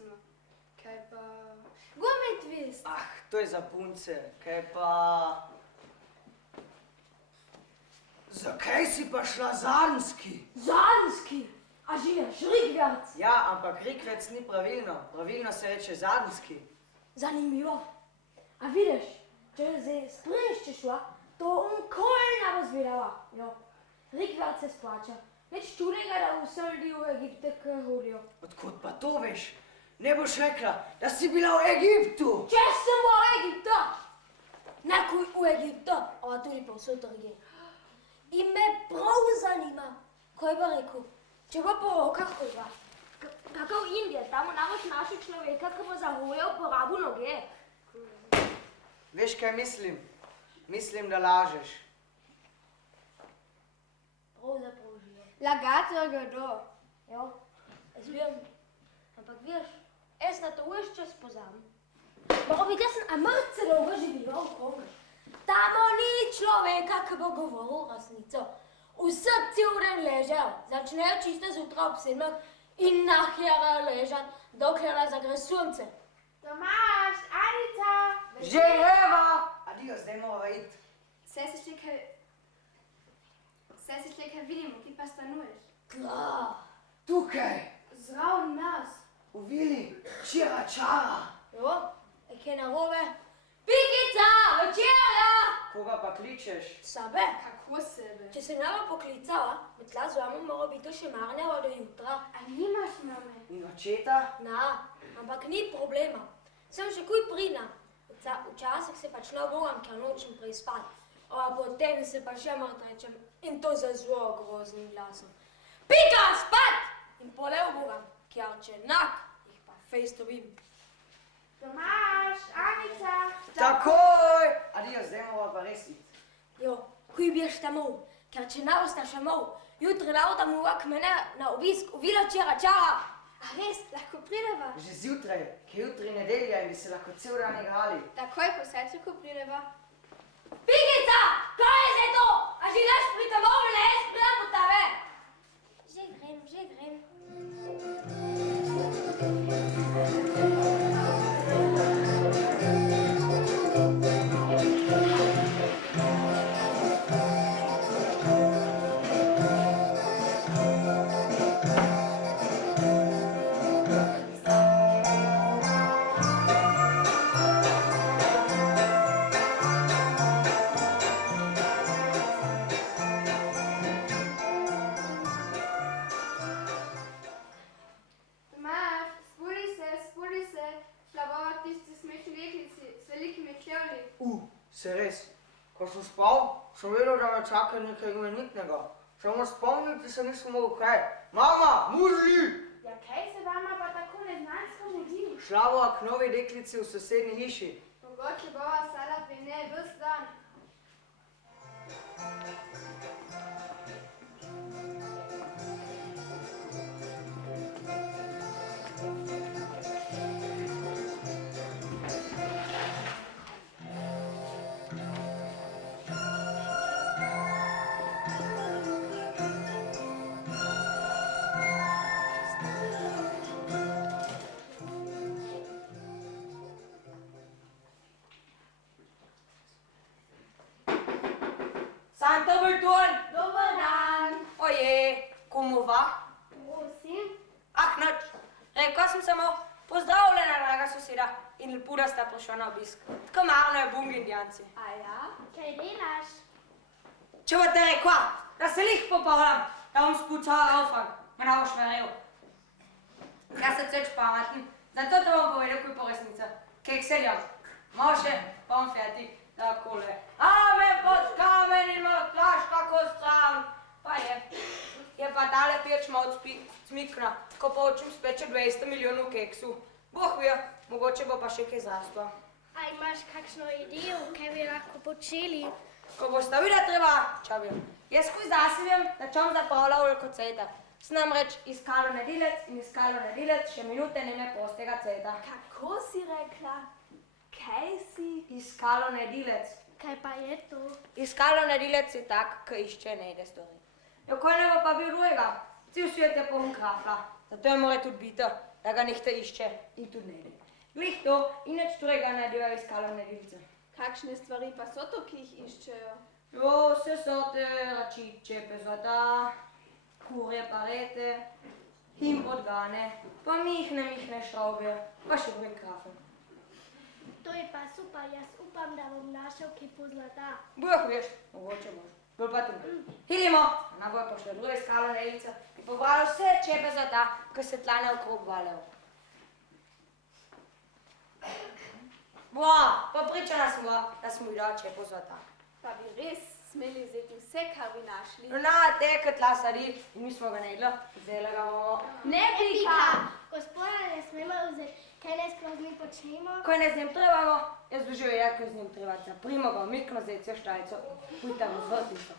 jasno. Kaj pa... Gumet vest. Ah, to je za punce. Kaj pa... Zakaj si pa šla Zanski? Zanski? A živeš Rikverc? Ja, ampak Rikverc ni pravilno. Pravilno se reče Zanski. Zanimivo. A vidiš, če se sprejšče šla, to nikoli ne bo zvedala. Jo, Rikverc se splača. Nič čudnega, da vse ljudi v Egipte hodijo. Odkud pa to veš? Ne boš rekla, da si bila v Egiptu. Če sem v Egiptu, nekoj v Egiptu, a tudi povsod drugje. In me prav zanima, kaj bo rekel, če bo po rokah hodila. Kako v Indiji, tam namoš našel človeka, ki bo zahojal po rabu noge. Veš, kaj mislim? Mislim, da lažeš. Pravzaprav živo. Lagati gredo. Jo, jaz vem. Ampak veš, jaz na to veš čas pozabim. Moram biti, jaz sem amrce dolgo živela v komu. Tamo ni človeka, ki bo govoril resnico. Vse cel dan ležal, začnejo čisto zjutraj ob 7 in nahjera ležat, dokler ne zagre sonce. Tomaš, Anica! Že greva! Adijo, zdaj morava iti. Vse se čekaj vidimo, ti pa stanuješ. Kla. Tukaj, Zraven nas. v vili Čira Čara. Jo, kaj narobe? Pikica, večerja! Koga pa kličeš? Sebe. Kako sebe? Če se ne bo poklicala, bi tla z vama mora biti še marneva do jutra. A nimaš mame? In očeta? Na, ampak ni problema. Sem še kuj prina. Včasih se pač ne obogam, ker nočem prespat. A potem se pa še mrtrečem in to za zelo groznim glasom. Pika, spat! In pole obogam, ker če nak, jih pa fejst dobim. Tomaš, Anica! Takoj! Adijo, zdaj morava pa res iti. Jo, kuj biješ tamov, ker če ne bosta še mov, jutri lauta mova k mene na obisk v vilo Čira Čara. A res, lahko prideva? Že zjutraj, ker jutri nedelja in bi se lahko cel dan igrali. Takoj po sečeku prideva. Pikica, kaj je zdaj to? A želiš pri tamov, ne jaz pridem po tebe? Že grem. Tomaš, spuli se. Šla bova k tisti smešni deklici s velikimi čevlji. Se res. Ko sem spal, sem vedel, da me čaka nekaj imenitnega. Samo spomniti se nisem mogel kaj. Mama, muži! Ja, kaj se vama pa tako neznansko mudi? Šla bova k novi deklici v sosednji hiši. Mogoče bova stala pri njej ves dan. Santo Bulton! Dobar dan! Oje, komu va? Prosim? Ah, nič. Rekel sem samo, pozdravljena, draga soseda, in lepo, da sta prišla na obisk. Tako malo je bung indijanci. A ja? Kaj delaš? Če bo te rekla, da se lih popavljam, da bom spucala raufang, me ne boš verjel. Jaz se ceč pameten, zato te bom povedal, kaj po resnica. Kek seljam, moše, pa bom fertik. Takole. Ame pod kamen in mrtlaš, kako stran. Pa je. Je pa tale peč malo cmikna, ko pa očem speče 200 milijonov keksov. Boh ve, mogoče bo pa še kaj zrasla. A imaš kakšno idejo, kaj bi lahko počeli? Ko boste videli treba, čabim. Jaz kuj zase vem, da čom zapravlja veliko cejta. S namreč iskalo nedelec, še minute ne postega cejta. Kako si rekla? Kaj si? Iskalo nedelec. Kaj pa je to? Iskalo nedelec je tak, ki išče nejde stori. Jo, kaj ne bo pa bil drugega? Cel svet je poln krafla, zato je mora tudi biti. da ga nihče išče in tudi ne. Glih to in nič drugega ne deva iskalo nedeljce. Kakšne stvari pa so to, ki jih iščejo? Jo, vse sorte račiče, pezota, kurje parete, in podgane, pa mihne šraube, pa še broj krafe. To je pa super, jaz upam, da bom našel kipu zlata. Bog veš, mogoče boš. Bolj pa tudi. Hilimo, ona bo pošla druga iskala nedeljca in pobrala vse čepe zlata, ki se tlane okrog valejo. Pa pričana smo, da smo videla čepo zlata. Pa bi res smeli vzeti vse, kar bi našli. Na, te tla sadi in mi smo ga najedli, zdaj ga bomo. Ne pika! Gospoda ne smemo vzeti, kaj ne sploh z njim počnemo. Ko ne z njim trebamo, jaz bi že vedela, kaj z njim trebate. Primo ga mikno zdaj štajco, pujtamo z vrtnico.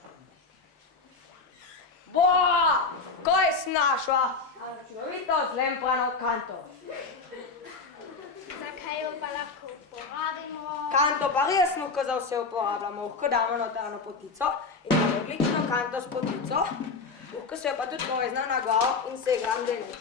Kaj si našla? Čudovito zlemprano kanto. Zakaj jo pa lahko uporabimo? Kanto pa res lahko za vse uporabljamo. Lahko damo notarno potico in imamo odlično kanto s potico. Lahko se jo pa tudi povezna na glavo in se igram denič.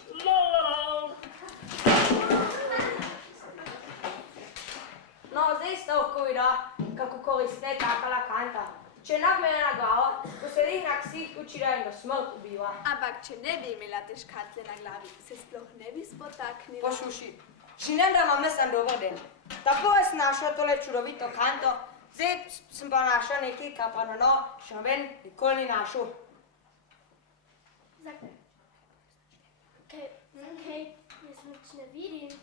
No, zdaj ste lahko videla, kako koristna je takala kanta. Če je nagmena na glavo, ko se lih na ksih učila in do smrt ubiva. Ampak če ne bi imela te škatle na glavi, se sploh ne bi spotaknila. Posluši, žinem, da imam mislim dober den. Tako je našla tole čudovito kanto, zdaj sem pa našla nekaj, kar pa no, še noben nikoli ni našel. Zakaj? Jaz nič ne vidim.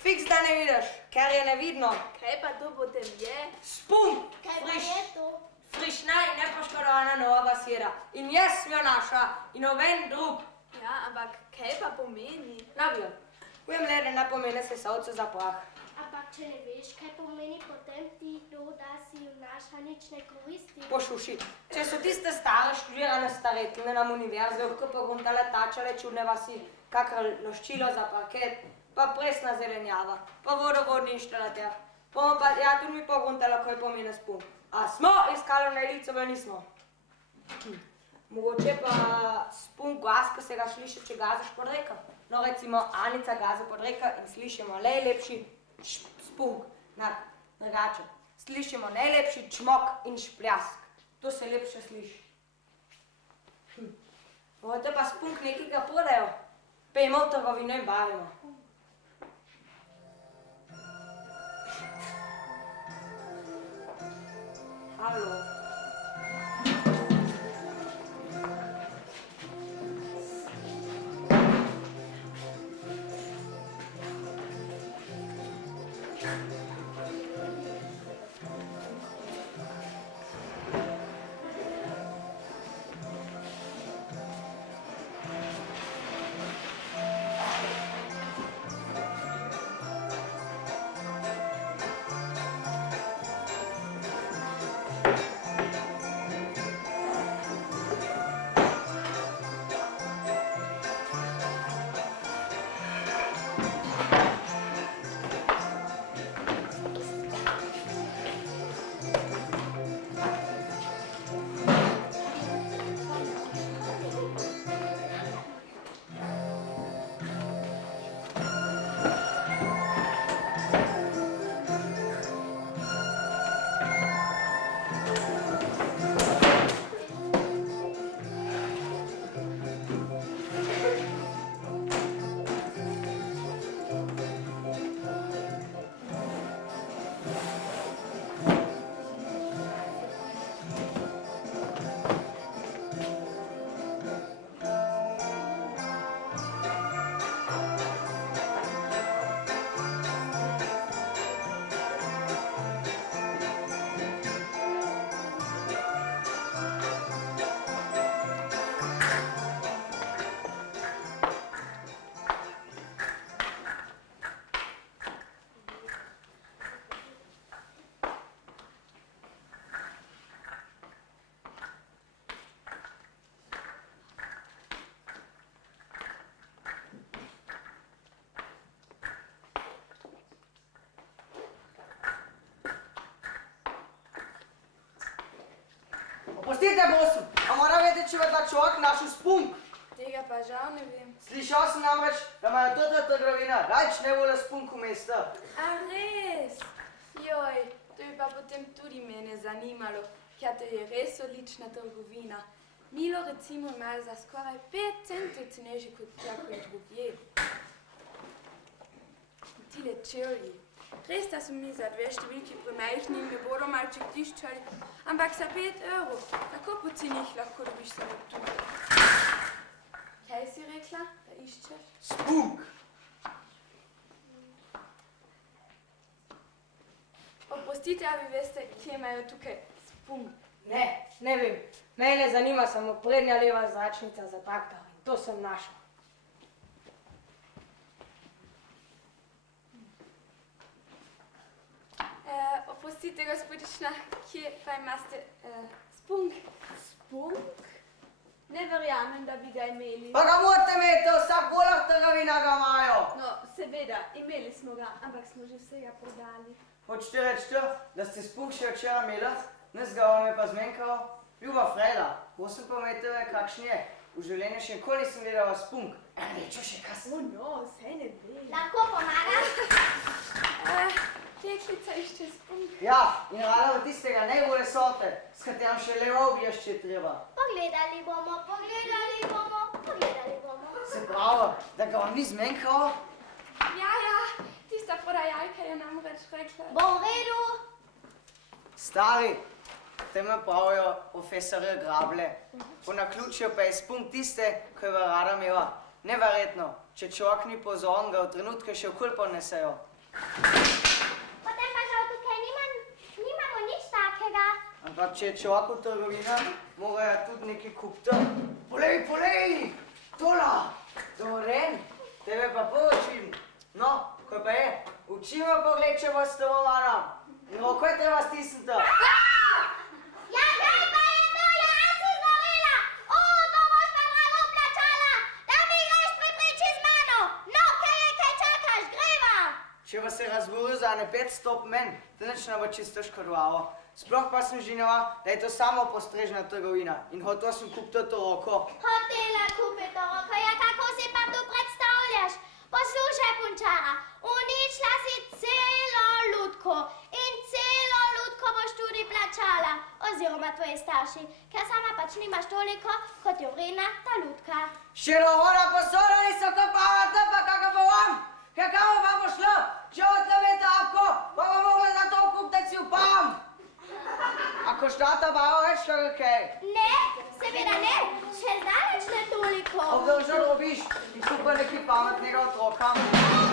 Fiks, da ne vidiš, ker je nevidno. Kaj pa to potem je? Spum, Kaj pa je to? frišna in nepoškodovana nova basira. In jaz sem jo našla in noben drug. Ja, ampak kaj pa pomeni? Nabijo, vem le, da ne pomeni sesalcu za prah. Ampak če ne veš, kaj pomeni, potem ti to, da si jo našla, nič ne koristi. Posluši, če so tiste stare študirane staretine nam univerze, lahko pogruntale tačale čudne vasi, kakor loščilo za parket, pa presna zelenjava, pa vodovodni inštalater. Pa pa ja tudi mi pogruntala, kaj pomeni spum. A smo iskali nedeljcev, nismo. Mogoče pa spum glas, ko se ga sliši, če gazaš pod reka. No recimo Anica gaza pod reka in slišimo najlepši spunk, drugače. Slišimo najlepši čmok in špljask. To se lepše sliši. Mogoče pa spunk nekega prodajo. Pejmo v trgovino in barimo. Halo. Oprostite, prosim, a mora vedeti, če je ta človek našel spunk? Tega pa žal ne vem. Slišal sem namreč, da imajo tota trgovina rajč nevole spunk v mestu. A res? Joj, to bi pa potem tudi mene zanimalo, ker to je res odlična trgovina. Milo recimo imajo za skoraj 5 centov cenejši kot kjerkoli drugje. Tile čevlji. Res, da so mi za 2 številki premajhni in ne bodo malček tiščali, ampak za 5 evrov, tako poceni jih lahko dobiš samo tukaj. Kaj si rekla, da iščeš? Spunk! Oprostite, a vi veste, kje imajo tukaj spunk? Ne vem. Mene zanima samo prednja leva zračnica za traktor in to sem našel. Oprostite, gospodična, kje pa imate spunk? Spunk? Ne verjamem, da bi ga imeli. Pa ga morate imeti, vsak bolah trgovina ga imajo. No, seveda, imeli smo ga, ampak smo že vsega prodali. Hočete reči to, da ste spunk še včeraj imeli? Nes ga vam je pa zmenkalo? Ljuba Frejla, 8 pa metrove, kakšen je? V življenju še nikoli nisem gledala spunk. Rdečo še kas. No, saj ne vem. Lahko pomagam? Deklica išče spunk. Ja, in rada v tistega najbolje sorte, s katerim še levo obješče treba. Pogledali bomo. Se pravi, da ga vam ni zmenkalo? Ja, tista prodajalka je namreč rekla. Bo v redu. Stari, te me pravijo profesorje Grable. Po naključju pa je spunk tiste, ko je rada imela. Neverjetno, če človek ni pozoren, ga v trenutke še okoli ponesejo. Potem pa žal tukaj nimamo nič takega. Ampak če je človek v trgovina, morajo tudi nekaj kupiti. Polej! Tola! Doren, tebe pa poučim. No, ko pa je, učimo pogled, če bo s tebo mano. In roko je treba stisniti. Ja, kaj pa je to? Jaz si znorela. To boš pa drago plačala. Da mi greš prepriči z mano. No, kaj čakaš? Greva. Če pa se razboril za ene 5 stop men, to nič ne bo čisto škodovalo. Sploh pa sem žinila, da je to samo postrežna trgovina in hotel sem kupiti to roko. Hotela kupiti to roko. Ja, kako si pa to predstavljaš? Poslušaj, punčara, uničila si celo lutko in celo lutko boš tudi plačala, oziroma tvoji starši, ker sama pač nimaš toliko, kot je vredna ta lutka. Še dovoljna posoda niso kopala, to pa kako bo vam? Kako pa bo šlo? Če odlovete apko, pa bo mogla za to kupiti si upam. Ako štata bava več, kako kaj? Ne, seveda ne, še zdaleč ne toliko. Obdržal robiš in kupa nekaj pametnega otroka.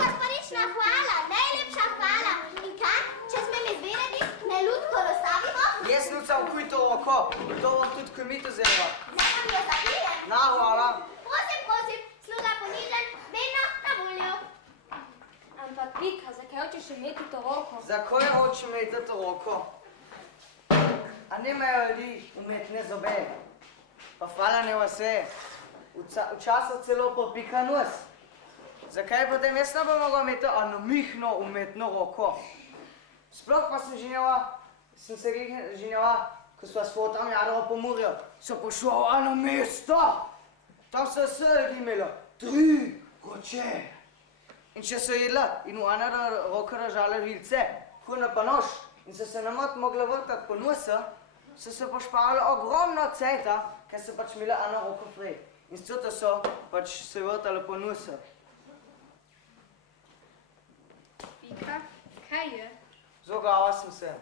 Gospodična, hvala, najlepša hvala. In kaj, če smem izvedeti, ne lutko dostavimo? Jaz nuca okuj to roko, to bom tudi komito zelo. Naj nam jo zabijem. Na, hvala. Prosim, sluga ponižen, vedno na voljo. Ampak Pika, zakaj hočeš imeti to roko? Zakaj hočem imeti to roko? A nimajo ljudi umetne zobe. Pa hvala ne vse. Včasih celo popika nos. Zakaj potem jaz ne bom mogla imeti eno mihno umetno roko? Sploh pa sem se ženjala, ko sva s fotom jadala po Murju, so pošla v eno mesto. Tam so vse ljudi imela, 3 koče. In če so jedla in v eno roko držala žilce, hurno pa nož, in so se namat mogla vrtati po nosu, so se pošpavali ogromno cajta, ker so pač imeli eno roko prej. In zato so pač se vrtali po nosu. Pika, kaj je? Zlogala sem se.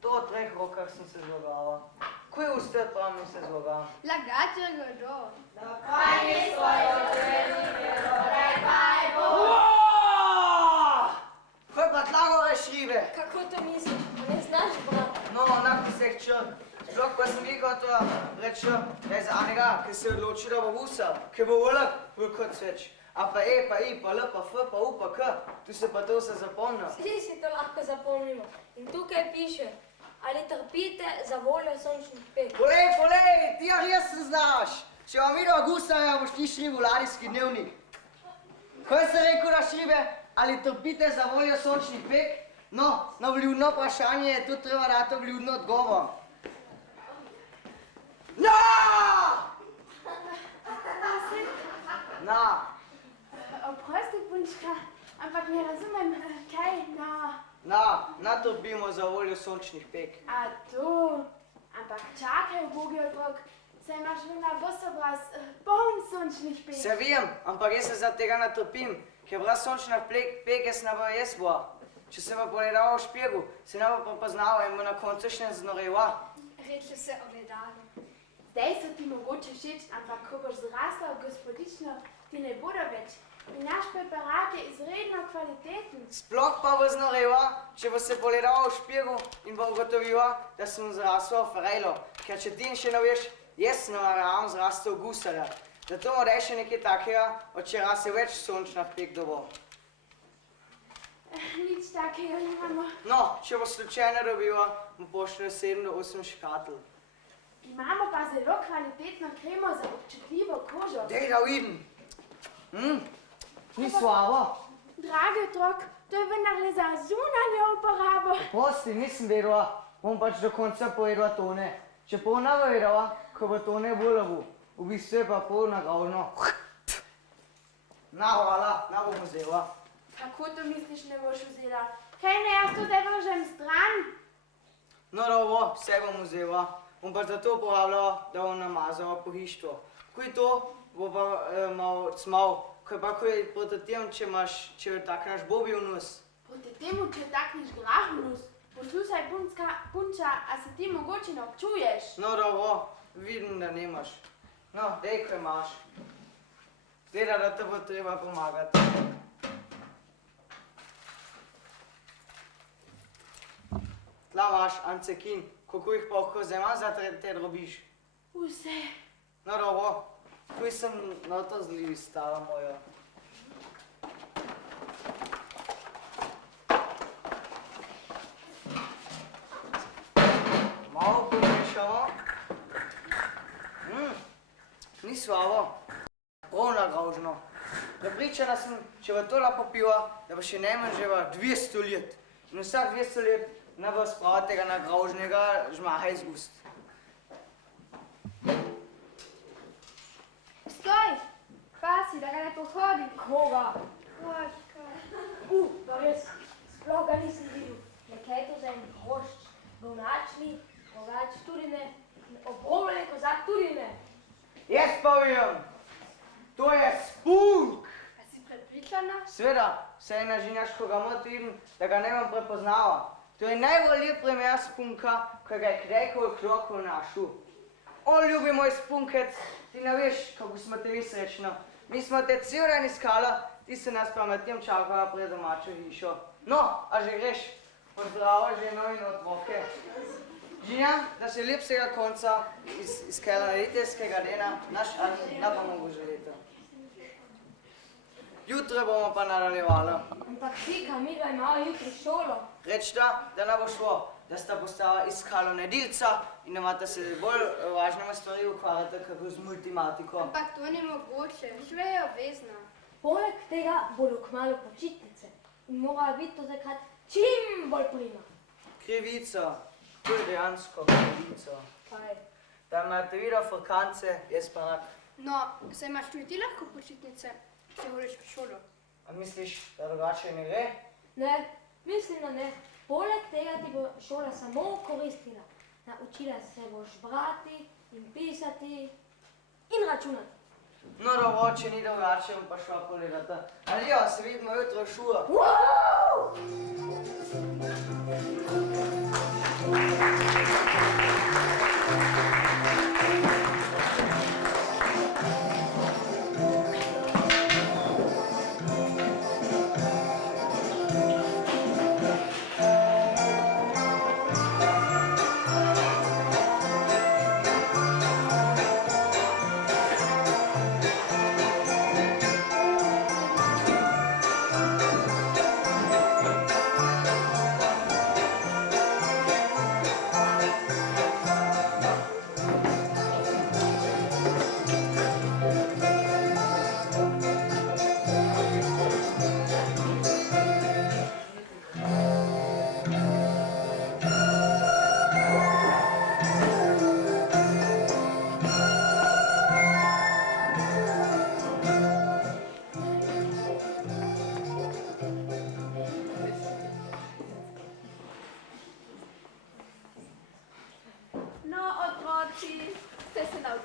To v 3 rokah sem se zlogala. Ko je uste, pravim se zlogala. Lagati je godo. Ko je pa tlagore šribe. Kako to misliš? Ne znaš, brat? No, onak vseh črn. Sploh pa sem rekel to reči, da je za enega, ki se je odločil, da bo vusal, ki bo velik, kot sveč. A pa E, pa I, pa L, pa F, pa U, pa K. Tu se pa to vse zapomnil. Vsi si to lahko zapomnimo. In tukaj piše, ali trpite za voljo sončnih pek. Polej, ti ja res ne znaš. Če vam videl Gusarja, boš ti šribil ladijski dnevnik. Ko se rekel na šribe, ali trpite za voljo sončnih pek? No, na vljudno vprašanje je tu treba dati vljudno odgovor. No! Na, Punčka, ampak ne razumem, kaj Na topimo za voljo sončnih pek. A to, ampak čakaj, ubogi otrok, saj imaš na bosobraz poln sončnih pek. Se vem, ampak jaz se za tega natopim, ker brez sončnih pek jaz ne bo jaz bo. Če se bo pogledal v špjegu, se ne bo prepoznal in bo na koncu še znoreva. Reče se ogledalo. Zdaj so ti mogoče všeč, ampak ko boš zrasla v gospodično, ti ne bodo več. In naš preparat je izredno kvaliteten. Sploh pa bo znoreva, če bo se pogledal v špjegu in bo ugotovila, da sem zrasla v frejlo. Ker če ti še ne veš, jaz sem naravno zrasla v gusarja. Zato mu daj še nekaj takega, od čera se več sončnih pek dobo. Nič takega nimamo. No, če bo slučajno dobila, mu pošlje 7 do 8 škatl. Imamo pa zelo kvalitetno kremo za občutljivo kožo. Dej da vidim. Ni slabo. Dragi otrok, to je vendarle za zunanjo uporabo. Prosti, nisem vedela, bom pač do konca povedala tone. Če pol ne bo vedela, ko bo tone bolovu, v bistvu je pa pol naravno. Na, hvala, ne bom vzela. Kako to misliš, ne boš vzela? Kaj ne, jaz to zdaj vržem stran? No dobro, vse bom vzela. Bom pa zato uporabljala, da bom namazala pohištvo. Ko je to, bo pa malo cmal. Ko je pa proti tem, če takneš bobi v nos. Proti temu, če takneš grah v nos. Poslušaj, punča, a se ti mogoče ne občuješ? No dobro, vidim, da nemaš. No, dej, ko imaš. Gleda, da te bo treba pomagati. Tla imaš ancekin, kako jih pa lahko vzema za te drobiš? Vse. No dobro, tuj sem noto zlivi, stara moja. Malo pomešamo. Ni slabo. Prav naravno. Prepričana sem, če bo to lepo piva, da bo še najmanj ževa 200 let. In vsak 200 let ne bo spravil tega naravnega žmaha iz ust. Stoj! Pasi, da ga ne pohodi. Koga? Rožka. Pa res, sploh ga nisem videl. Nekaj je to za en hrošč. Govnačni, kovač tudi ne, obrobljeni kozak tudi ne. Jaz pa vem, to je spunk! A si prepričana? Sveda, saj je na ženjaškoga motu vidim, da ga ne bom prepoznala. To je najbolj lep primer spunka, ko ga je kdajkoli krokol našel. O, ljubi moj spunkec, ti ne veš, kako smo te vi srečno. Mi smo te cel dan iskala, ti se nas pa med tem čakala pred domačo hišo. No, a že greš? Pozdravo ženo in otroke. Žinja, da se lepšega konca iz kalendarskega dena naš Ani ne bo mogel želeti. Jutro bomo pa nadaljevali. Ampak pika, mi ga imamo jutri šolo. Rečta, da ne bo šlo, da sta postala iskalo nedeljca in da imate se bolj važnimi stvari ukvarjati, kako z multimatiko. Ampak to ni mogoče, šve je obvezna. Poleg tega bodo kmalu počitnice in mora biti to takrat čim bolj prima. Krivica, to je dejansko krivica. Kaj? Da imate videl frkance, jaz pa rak. No, saj imaš tudi ti lahko počitnice, če hodiš v šolo. A misliš, da drugače ne gre? Ne, mislim, da ne. Poleg tega ti bo šola samo koristila. Naučila se boš brati in pisati in računati. No, dobro, če ni drugače, bom pa šla pogledati. Alijo, se vidimo jutro v šolo.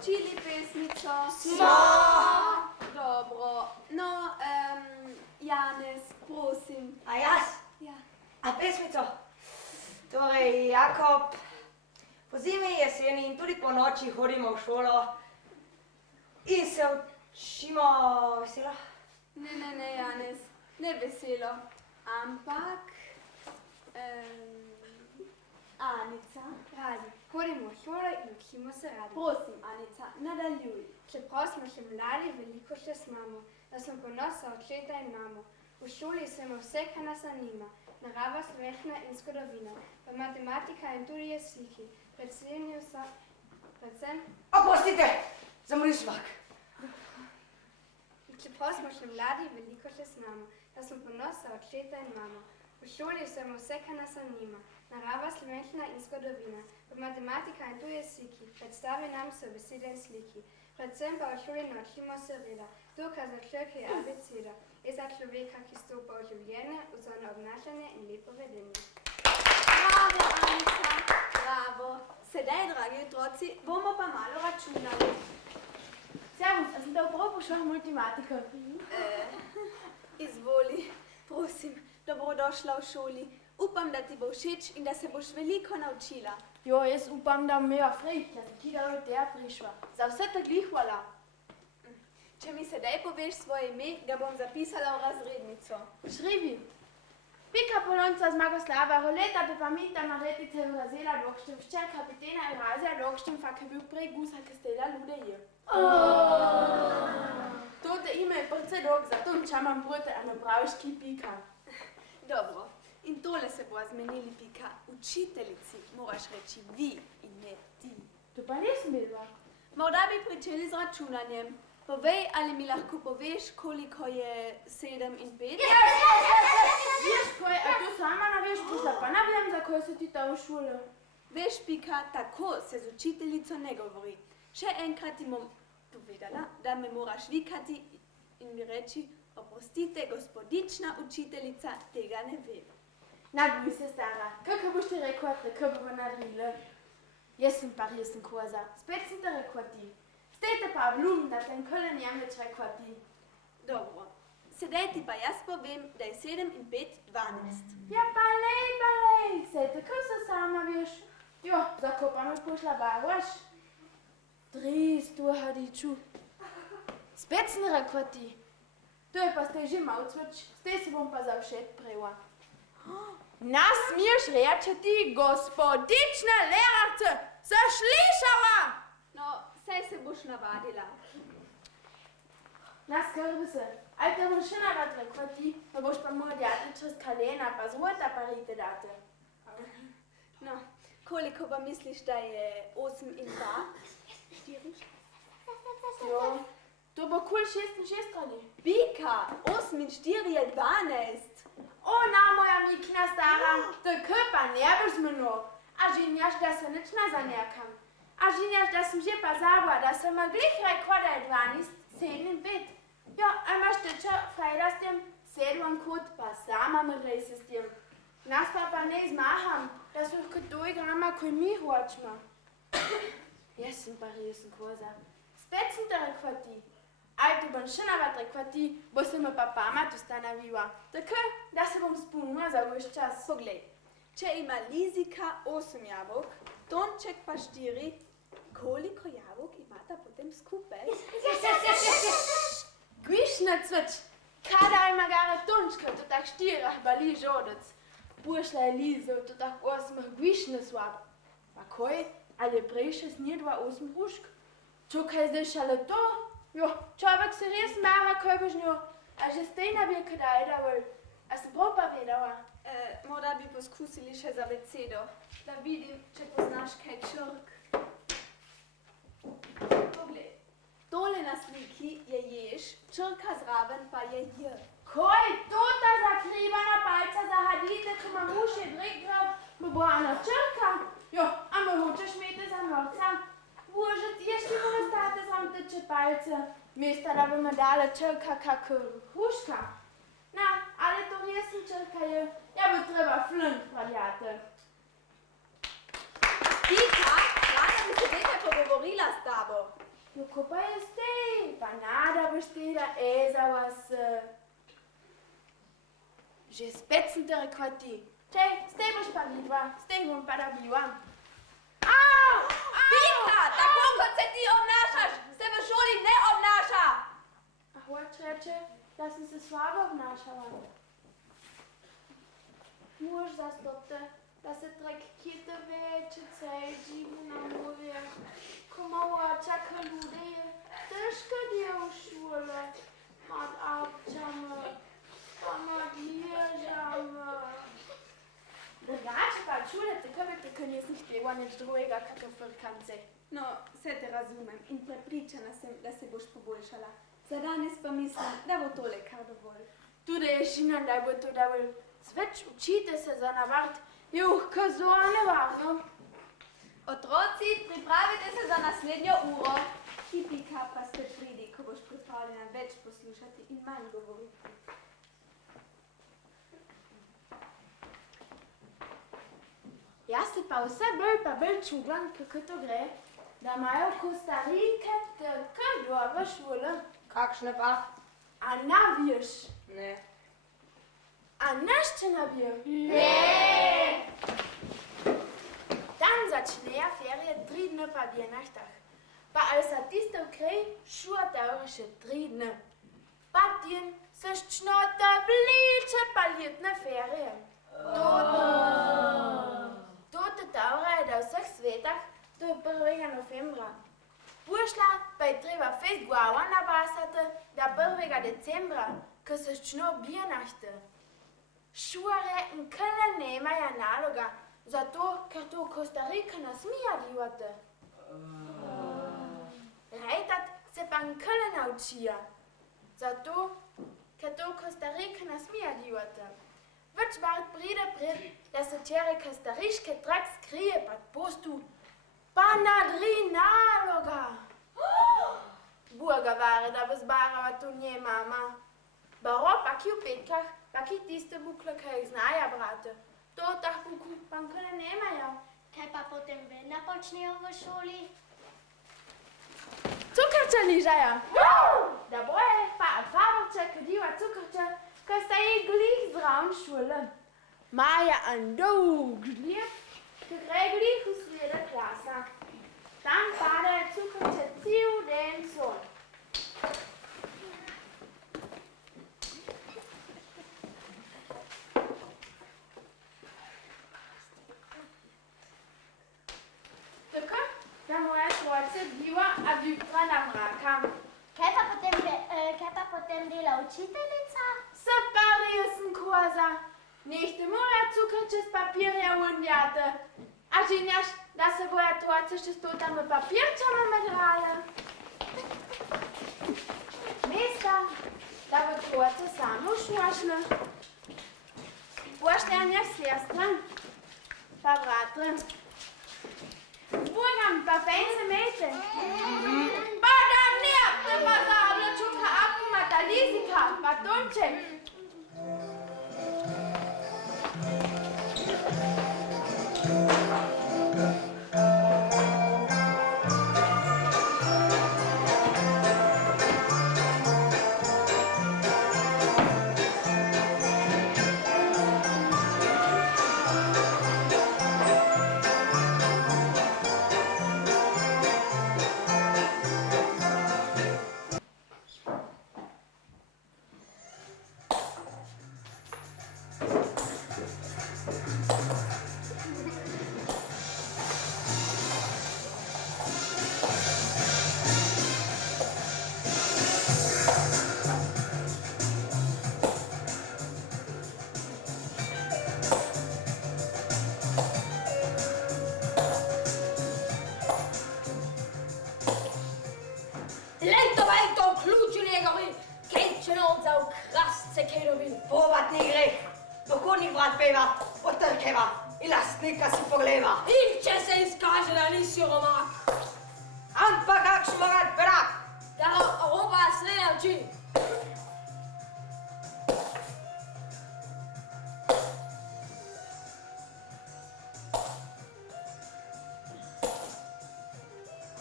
naučili pesmico? Dobro. No, Janez, prosim. A jaz? Ja. A pesmico? Torej, Jakob, po zimi, jeseni in tudi po noči hodimo v šolo in se učimo veselo. Ne, Janez, ne veselo, ampak Anica. Radi, hodimo v šolo in učimo se radi. Prosim, Anica, nadaljuj. Čeprav smo še mladi, veliko še smamo, da smo ponosa očeta in mamo. V šoli smo vse, kar nas zanima. Narava, slovenščina in zgodovina, pa matematika in tudi jeziki. Predvsem... Oprostite, zamoril svak. Čeprav smo še mladi, veliko še smamo, da smo ponosa očeta in mamo. V šoli smo vse, kar nas zanima. Narava, slovenščina in zgodovina, pa matematika in tudi jeziki. Predstavi nam so besede in sliki. Predvsem pa v šoli naučimo se reda. Dokaz za človeka je abeceda. Je za človeka, ki stopa v življenje, vzorno obnašanje in lepo vedenje. Bravo, Anica, bravo. Sedaj, dragi otroci, bomo pa malo računali. Servus, a sem te prav pošla multimatiko? Izvoli, prosim, dobrodošla v šoli. Upam, da ti bo všeč in da se boš veliko naučila. Jo, jaz upam, da me je fraj, da se kida od teja prišla. Za vse te glih hvala. Če mi sedaj poveš svoje ime, ga bom zapisala v razrednico. Šrivi. Pika Polonca z Magoslava, roleta bi pamita Maretice vrazela dokštem, ščer kapitena Eurazija dokštem, fak je bil prej gusa, ki ste da lude je. To te ime je prce dolg, zato čamam brute, a ne praviški pika. Dobro, in tole se bo zmenili pika. Učiteljici moraš reči vi in ne ti. To pa nisem bila. Morda bi pričeli z računanjem. Povej, ali mi lahko poveš, koliko je 7 in 5? Veš, ko je, a to sama naveš, pošla pa ne vem, za ko se ti ta v šole. Veš, pika, tako se z učiteljico ne govori. Še enkrat ti bom povedala, da me moraš vikati in mi reči, oprostite, gospodična učiteljica, tega ne vem. Naboj se, stara. Kako boš ti rekla, tako bomo naredili? Jaz sem pa resen koza. Spet sem te rekla ti. Stejte pa vlum, da sem kole njem več rekla ti. Dobro. Sedaj ti pa jaz povem, da je 7 in 5 12. Ja, pa lej, sej tako se sama veš. Jo, zako pa me pošla baroš. 300 hadiču. Spet sem rekla ti. To je pa stej že malcveč, stej se bom pa za všet prejela. Nas smiješ reči ti, gospodična lerarce, se slišala? No, saj se boš navadila. Naskrbi se. Aj te boš še narad rekla ti, pa boš pa moj djati čez kalena, pa zrota pa rite date. No, koliko pa misliš, da je 8 in 2? 4? Jo, to bo kul 6 in 6 radi. Pika, 8 in 4 je 12. Ona moja mikna stara, tako pa ne boš menil. A žinjaš, da se nič ne zanerkam. A žinjaš, da sem že pa zabila, da sem glih rekla, da je 12, 7 in 5. Ja, a imaš teče frajda s tem 7 kot, pa sama me rejse s tem. Nas pa ne izmaham, da so kot to igrama, ko mi hočemo. Jaz sem pa resen koza. Spet sem te rekla ti. Aj, tu bom še navad rekla ti, bo se me pa pamet ustanovila. Tako, da se bom spomnila za vš čas. Poglej, če ima Lizika 8 jabolk, Tonček pa 4, koliko jabolk imata potem skupaj? Gviš na cveč, kada ima gara Tončka, to tak 4 bali žodec. Pošla je Lizo, to tak 8 gviš na svab. Pa koj, ali je prej še snjedva 8 hrušk? Čo kaj zdaj šale to? Jo, človek se res mara, kaj boš njo, a že stejna bi kadaj davol. A sem prav pa vedela? Morda bi poskusili še za abecedo, da vidim, če poznaš kaj črk. Poglej, tole na sliki je jež, črka zraven pa je j. Koj, tota zakrivana palca za hadite, ko ma muž je dregrav, bo bo ona črka? Jo, a me hočeš mete za norca? Bože, ti ještě povestate sam teče palce, mesta da bi me dala črka kak hruška. Na, ale to resen črka je, ja bi treba flink praljate. Pika, rada bi se nekaj pogovorila s tabo. Jo kupa je stej, pa nada boš teda ezala se. Že spet sem te rekla ti. Čej, stej boš pa vidva, stej bom pa da bila. Au! Vinka, tako kot se ti obnašaš, se v šoli ne obnaša. A hoč reče, da sem se slabo obnašala. Mož zastopte, da se trek kjete veče cejđi na morje. Komova čaka ljudeje, težko je v šole, med avčami, pa med ježami. Drugače pa čudete, kako nisem htela nič drugega, kako frkance. No, vse te razumem in prepričana sem, da se boš poboljšala. Za danes pa mislim, da bo tole kar dovolj. Tudi je žina, da bo to dovolj. Sveč učite se za navart. Juh, kazo nevarno. Otroci, pripravite se za naslednjo uro. Tipika pa spet pridi, ko boš pripravljena več poslušati in manj govoriti. Jaz se pa vse bolj pa bolj čudlam, kako to gre, da imajo Kostarike tako dobro šole. Kakšne pa? A naviješ? Ne. A nešto naviješ? Ne. Dann začnejo ferije 3 dni pa v Weihnachtach. Pa als a tiste ukrej, šurte eure še 3 dni. Pa tjen se ščnota bliče pa ljetne ferije. Tote taure je da v vseh svetah do 1. novembra. Pušla pa je treba fest glava nabasati da 1. decembra, ko se ščno Weihnachte. Šure in kele nemajo naloga, zato, ker to Kostarika nasmija divate. Rejtat se pa nkele naučija, zato, ker to Kostarika nasmija divate. Več bart pride pred, da se čere kostariške trak skrije pod postu, pa na 3 naloga. Burga vare, da bo zbarala tu nje mama. Baro pa ki v petkah, pa ki tiste bukle, ki jih znajo brate. To tah buku pa nkele nemajo. Kaj pa potem vedno počnejo v šoli? Cukrče ližajo. Da boje pa Favorče, ki diva cukrče, ko sta ji glih zraven šole. Maja en dolg žlijek, ki gre glih v srede klasa. Tam pade cukrče cel den sol. Tako, da moja svojce diva, a jutra na mraka. Kaj pa potem dela učiteljica? Se parijo sem koza. Nehte mora cukrče s papirja undjate. A žinjaš, da se boja troce še s totami papirčama medrale. Mesta, da bo troce samo šlašle. Pošljanja sestran, pa vratre. Zbogam pa fejn se mete. Pa da ne pa za oblačuka apumata lizika, pa tonček. Povatni greh, dohodnik vrat peva, potrkeva in lastnika si pogleva. In če se izkaže, da nisi romak, Ampak kakšen morat brak, da roba sreda oči.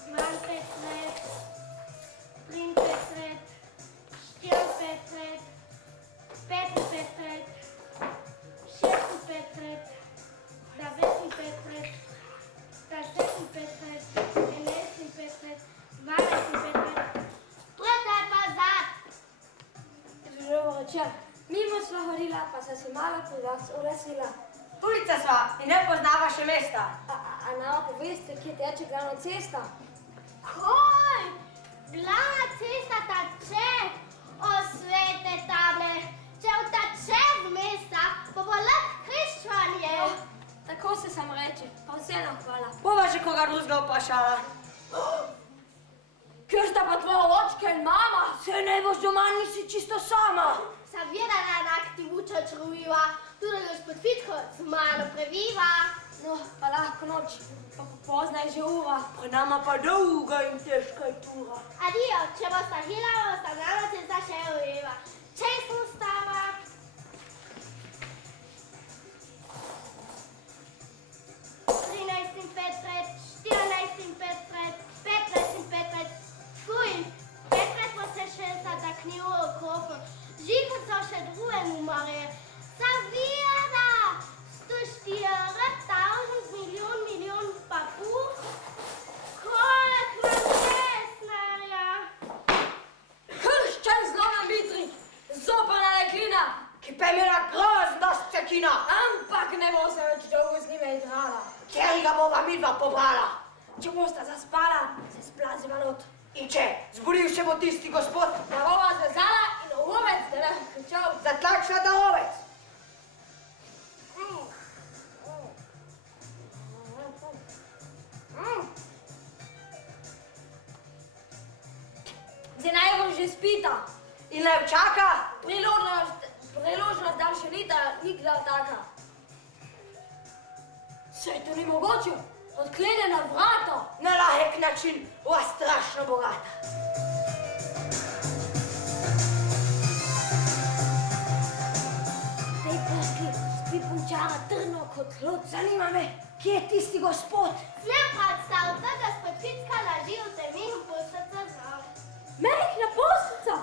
Imam 15. Ursula. Ulica sva in ne poznava še mesta. A nama poveste, kje teče glavna cesta? Kaj? Glavna cesta teče od svete table. Če teče z mesta, pa bo lahko krščanje. Tako se sam reče, pa vseeno hvala. Bova že koga drugega vprašala. Kje sta pa tvoja očka in mama? Se ne boš doma, nisi čisto sama. Seveda enak ti vuča črujiva, tudi gospod Fitko z mano previva. No, pa lahko noč, pa pozna je že ura. Pri nama pa dolga in težka je tura. Adijo, če bosta hila, bosta glavna cesta še ujeva. Česno stava. Živo so še druge numere. Zavijada! 104 milijon pa puf. Kolik nam desnarja? Krščan zlomna vitri, zopana leklina, ki pa je imela grozno stekina. Ampak ne bo se več dolgo z njime igrala. Kjer ga bova midva pobrala. Če bosta zaspala, se splaziva not. In če, zbudil se bo tisti gospod, Da bova zvezala in ovec, da ne kričal. zatlačila da ovec. Zdaj najbolj že spita. In naj čaka, Priložnost dan še ni nikdar taka. Saj to ni mogoče, odklenjena vrata. na lahek način, ova strašno bogata. Tej posli spi punčara trno kot lod. Zanima me, kje je tisti gospod? Sem predstav, da gospod Ficka leži v temenu posrca zraven. Mehna poslica.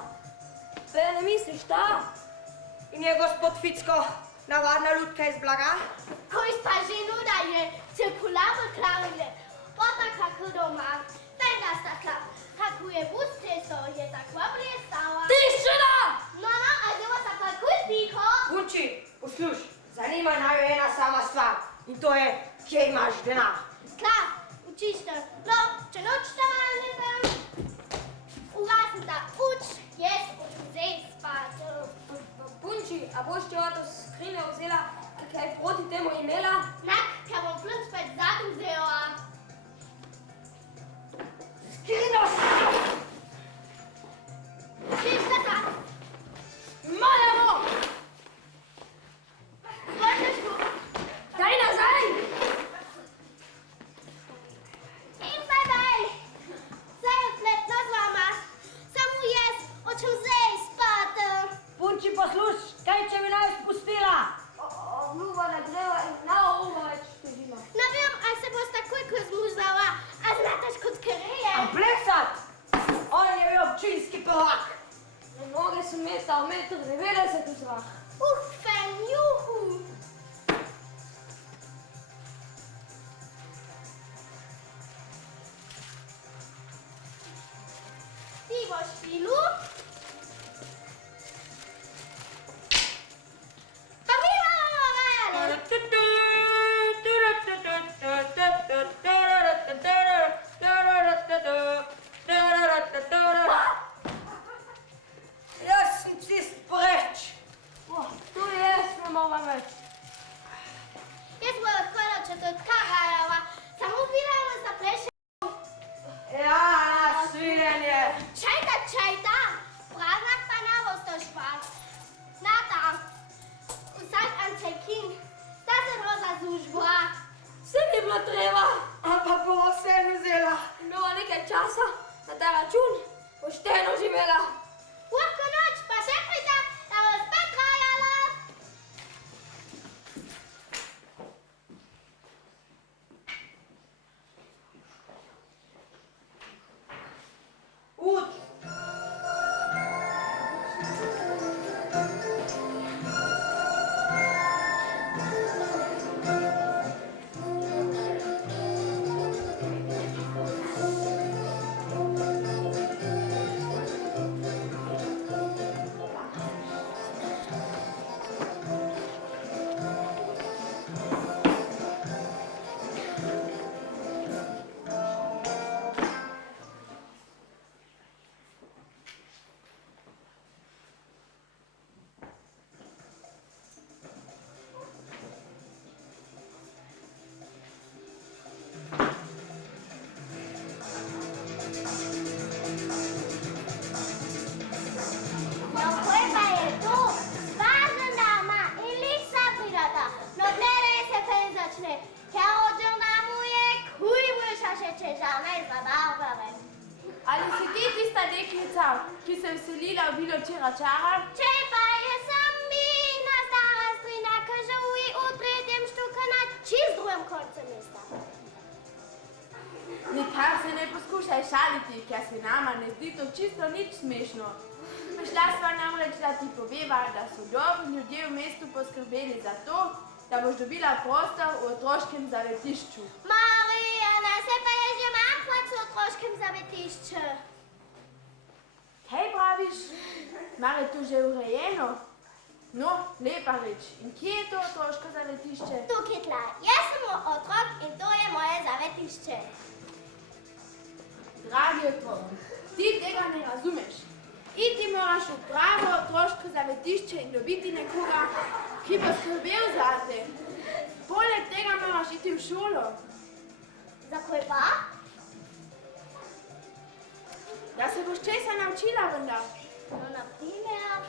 Pe ne misliš ta? In je gospod Ficko navadna ljudka iz blaga? Koji pa že nuda je cirkulavo klavile, pota kako doma. Tega stakla, kako je bus cesto, je takva blestava. Tišina! No, a zdaj pa tako tiho. Punči, posluš, zanima naju ena sama stvar. In to je, kje imaš denar. Klar, učište. No, če nočete malo ne vem. Ugasem da uč, jaz hočem zdaj spati. Punči, a boš ti to skrinjo vzela, kaj proti temu imela? Nak, ker bom plunc spet zadnji vzela. Skrinjo! Čište ta. Malamo! Vrneš tu. Daj nazaj! In bye-bye. Zdaj je pletna z vama. Samo jaz hočem zdaj spati. Punči, posluš, kaj če bi naj spustila? Obluva na dreva in na ovo več težila. Ne vem, ali se boš takoj ko zmužala, a znataš kot kereje. A plesat? On je bil občinski prvak. Na noge sem metal 1,90 m v zrak. Fen, juhu. Ti boš pilu? Pa mi bomo vajali. Jaz sem čist preč. Tu jaz ne moram več. Jaz bo lahko četrtka rajala, samo videla za pleše. Ja, svidenje. Čajta, praznak pa ne boste špal. Nata, vsak ancekin, sta se roza zužba. Vse mi je bilo treba. Ampak bo vseeno vzela. Imela nekaj časa na ta račun, pošteno živela. Lahko noč pa še pride, da bo spet rajala. Ud. Četica, ki se je vselila v bilo čera. Če pa je sem mina stara strina, ki živi v tretjem štuku na čist drugem koncu mesta. Nikar se ne poskušaj šaliti, ker se nama ne zdi to čisto nič smešno. Prišla sva namreč, da ti poveva, da so dobri ljudje v mestu poskrbeli za to, da boš dobila prostor v otroškem zavetišču. Marijana, se pa je že manjkrat v otroškem zavetišču. Kaj praviš? Mar je to že urejeno? No, lepa reč. In kje je to otroško zavetišče? Tukaj tla, jaz sem otrok in to je moje zavetišče. Dragi otrok, ti tega ne razumeš. Iti moraš v pravo otroško zavetišče in dobiti nekoga, ki bo skrbel zate. Poleg tega moraš iti v šolo. Zakaj pa? Da se boš česa naučila vendar. No, na primer...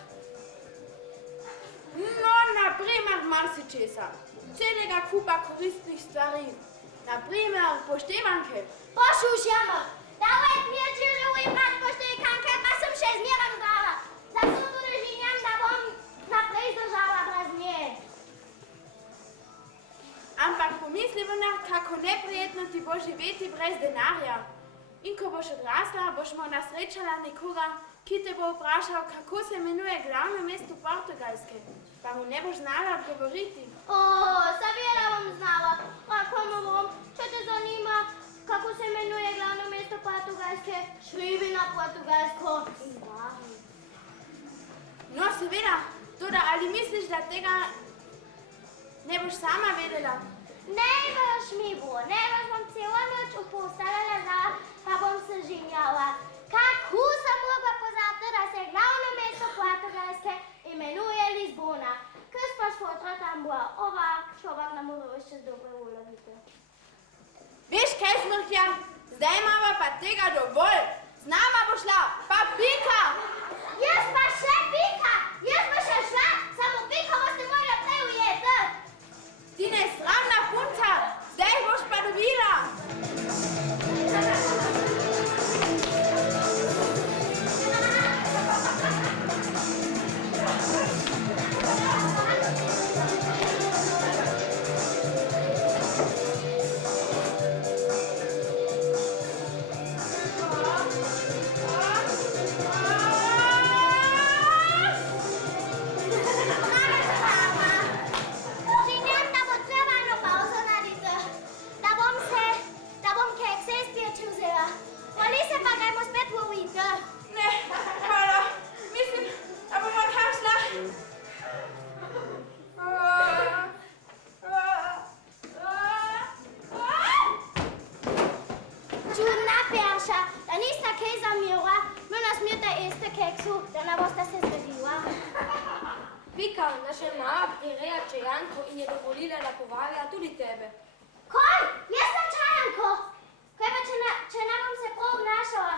No, naprimer marsičesa. Celega kupa koristnih stvari. Naprimer poštevanke. Poslušajmo, dawaj mir živi brat poštevanke, pa sem še zmeram zdrava. Zato tudi žinjam, da bom naprej zdržala brez nje. Ampak pomisli vendar, kako neprijetno ti bo živeti brez denarja. In ko boš odrasla, boš morda srečala nekoga, ki te bo vprašal, kako se imenuje glavno mesto Portugalske. Pa mu ne boš znala odgovoriti. Seveda bom znala. Kako mu bom, če te zanima, kako se imenuje glavno mesto Portugalske, šribi na portugalsko in važi. No, seveda, toda ali misliš, da tega ne boš sama vedela? Najbrž mi bo, najbrž bom celo noč v postali ležala, pa bom se ženjala. Kako sem mogla pozabiti, da se glavno mesto Portugalske imenuje Lizbona. Kaj pa svotra tam bo, človek ne more več čez dobro uloviti. Veš kaj, Smrtja, zdaj imamo pa tega dovolj. Z nama bo šla, pa pika! Jaz pa še pika! Jaz pa še šla, samo pika boste morali prej ujeti. Ti nesramna punca, zdaj boš pa dobila! Pika, naša mama prireja čajanko in je dovolila, da povablja tudi tebe. Kaj? Jaz sem čajanko? Kaj pa, če ne bom se prav obnašala?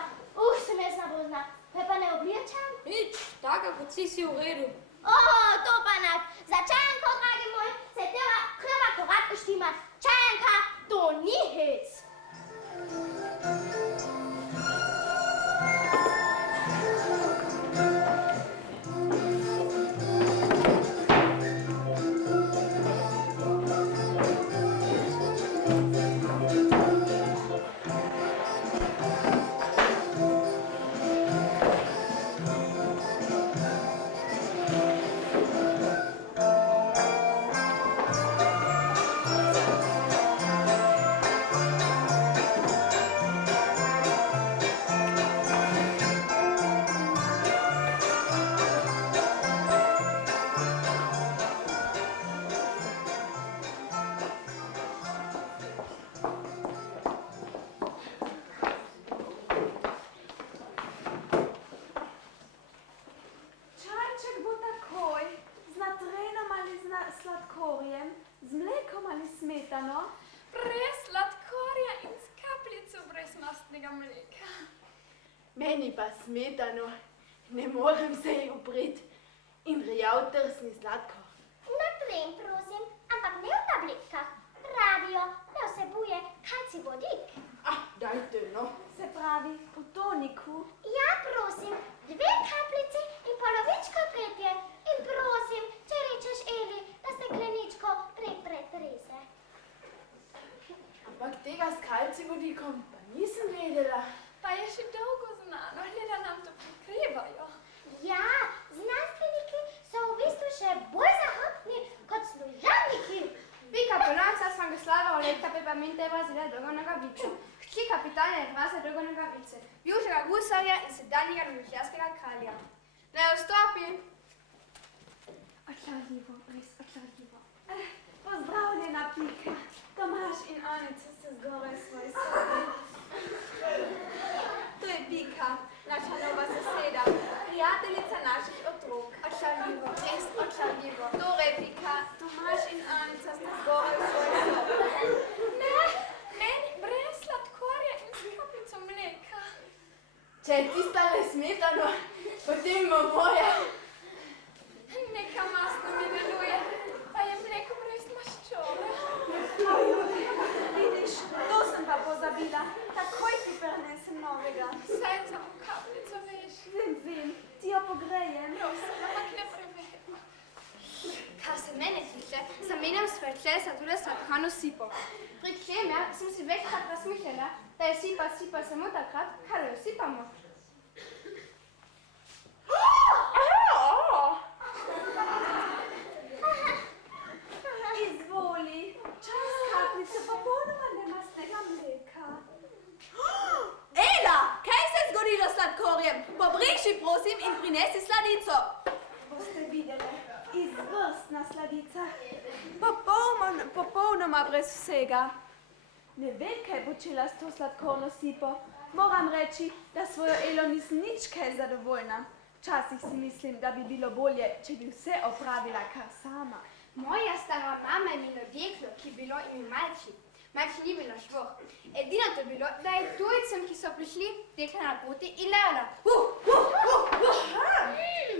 Sem jaz nabozna. Kaj pa ne obličam? Nič, taka kot si v redu. To pa nak. Za čajanko, dragi moj, se treba korak uštimat. Čajanka, to ni hec. Presladkorja in s kapljico brezmastnega mleka. Meni pa smetano, ne morem se ji upreti. In rjav trsni sladkor. Ne vem, prosim, ampak ne v tabletkah. Pravijo, da vsebuje kalcij vodik. Dajte, no. Se pravi, v toniku. Ja, prosim, palci vodikom, pa nisem vedela. Pa je še dolgo znano, gleda nam to prikrivajo. Ja, znanstveniki so v bistvu še bolj zahopni kot služabniki. Pika ponovca sam ga slava oleta pepamente vazila dolgo nogavico. Hči kapitana je hvasa dolgo nogavice. Bivšega gusarja in sedanjega domišljavskega kralja. Ne vstopi! Očarljivo, res očarljivo. Pozdravljena, Pika. Tomaž in Anica ste zgoraj svoj sobi. To je Pika, naša nova soseda, prijateljica naših otrok. Očarljivo, res očarljivo. Torej, Pika, Tomaž in Anica ste zgoraj svoj sobi. Ne, meni brez sladkorja in s kapljico mleka. Če je tista le smetano, potem bo moja. Neka masno mi deluje, pa je mleko brez maščobe. Vidiš, to sem pa pozabila. Takoj ti prinesem novega. Saj samo kapljico veš. Vem, ti jo pogrejem. Prosim, ampak ne preveč. Kar se mene tiče, zamenjam svetle za tudi sladkano sipo. Pri čemer sem si večkrat razmišljala, da je sipa samo takrat, kadar jo sipamo. Izvoli, čaj s kapljico popolnoma nemastnega mleka. Ela, kaj se je zgodilo s sladkorjem? Pobriši, prosim, in prinesi sladico. Boste videli, izvrstna sladica. Popolnoma brez vsega. Ne vem, kaj bo počela s to sladkorno sipo. Moram reči, da svojo Elo nisem nič kaj zadovoljna. Včasih si mislim, da bi bilo bolje, če bi vse opravila kar sama. Moja stara mama je imela deklo, ki je bilo ime Malči. Malči ni bila švoh. Edino to je bilo, da je tujcem, ki so prišli, dekla na poti in lejala.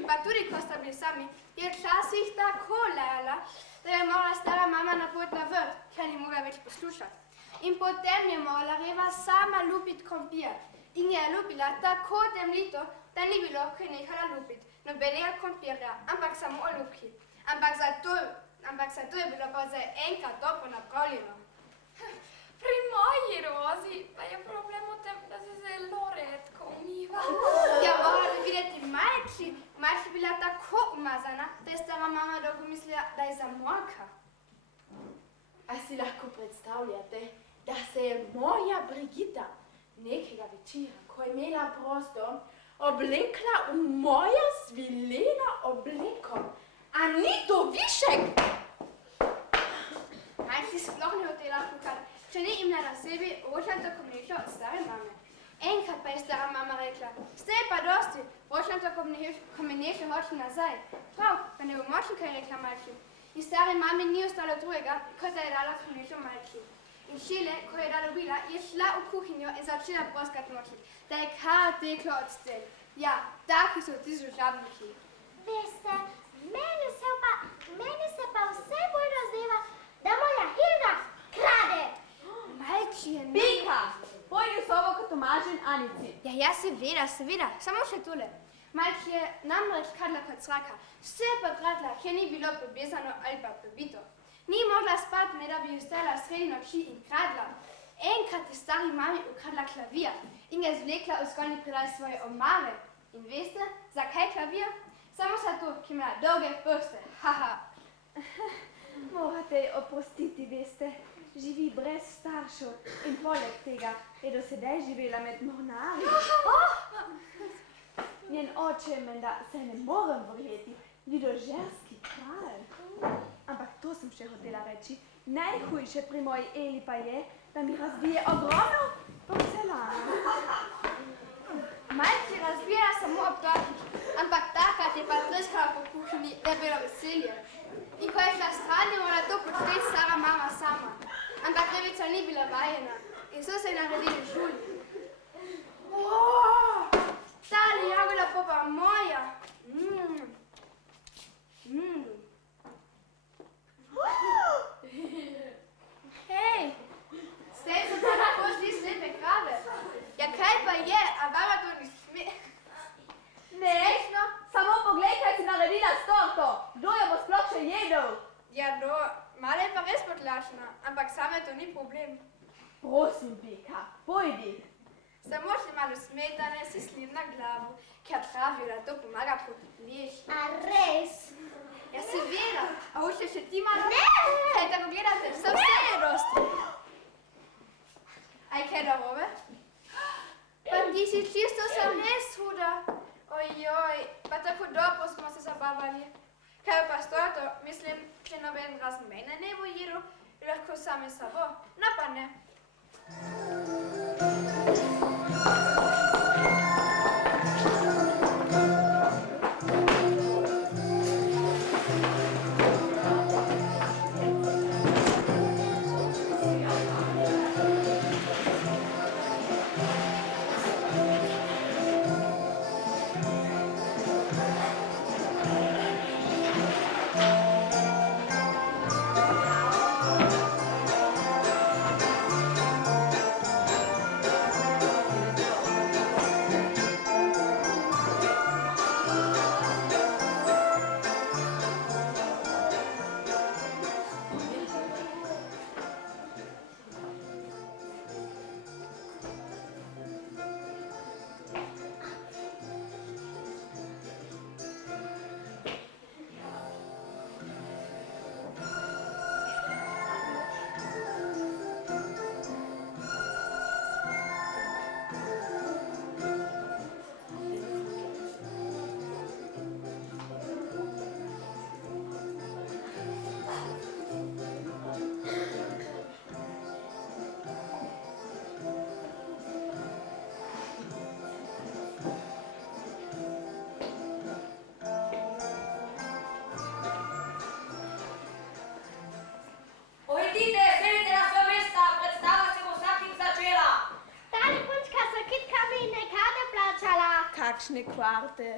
Pa tudi, ko sta bili sami, je včasih tako lejala, da je morala stara mama na pot na vrt, ker ni mogla več poslušati. In potem je morala Reva sama lupiti krompir. In je lupila tako temlito, da ni bilo, ko je nehala lupiti. Nobenega krompirja, ampak samo olupki. Ampak zato je bilo pa za enkrat dobro napravljeno. Pri moji Rozi pa je problem v tem, da se zelo redko umiva. Ja, morala bi videti Malči. Malči je bila tako umazana, da je stara mama dolgo mislila, da je zamorka. A si lahko predstavljate, da se je moja Brigita nekega večera, ko je imela prostor, oblekla v mojo svileno obleko. A ni to višek? Malči sploh ne hotela kukati, če ni imela na sebi rožnato komnešo od stare mame. Enkrat pa je stara mama rekla, ste pa dosti, rožnato komnešo hočem nazaj. Prav, pa ne bo močen, kaj je rekla Malči. In stare mame ni ostalo drugega, kot da je dala komnešo Malči. In šele, ko je da dobila, je šla v kuhinjo in začela poskati noči, da je kar teklo od stel. Ja, taki so ti služabniki. Veste, meni se pa vse bolj razdeva, da moja Hilda krade. Malči je Pika, pojdi v sobo kot Tomaž in Anici. Ja, seveda, samo še tole. Malči je namreč kradla kot sraka. Vse pa kradla, kjer ni bilo pobezano ali pa pobito. Ni mogla spati, ne da bi ostala sredi noči in kradla. Enkrat je stari mami ukradla klavir in je zvlekla v zgornji predal svoje omare. In veste, zakaj klavir? Samo zato, ki ima dolge prste. Haha. Morate ji oprostiti, veste. Živi brez staršev in poleg tega je do sedaj živela med mornarji. Njen oče menda se ne morem verjeti, vidožerski kralj. Ampak to sem še hotela reči. Najhujše pri moji Eli pa je, da mi razbije ogromno porcelana. Malči razbija samo ob tortih, ampak takrat je pa treskala po kuhinji, da je bilo veselje. In ko je šla stran, je morala to početi stara mama sama. Ampak Revica ni bila vajena in so se naredili žulji. Ta jagoda pa moja. Hej, ste so pa lahko šli slepe krave. Ja, kaj pa je, a vama to ni Ne, samo poglej, kaj si naredila s torto. Kdo jo bo sploh še jedel? Ja, no, mala je pa res potlačna, ampak same to ni problem. Prosim, Beka, pojdi. Samo še malo smetane si sliv na glavo, ker pravijo, da to pomaga proti pleši. A res? Ja, seveda. A hočeš še ti malo? Ne! Kaj tako gledate? Vse je dosti. Aj, kaj narobe? Pa ti si čisto sam res huda. Ojoj, pa tako dobro smo se zabavali. Kaj pa storto? Mislim, če noben razen mene ne bo jedel, lahko sami sabo. Napadne. Pojdite, sedite na svoje mesta, predstava se bo vsakim začela. Tale punčka so kitkami in nekade plačala. Kakšne kvarte.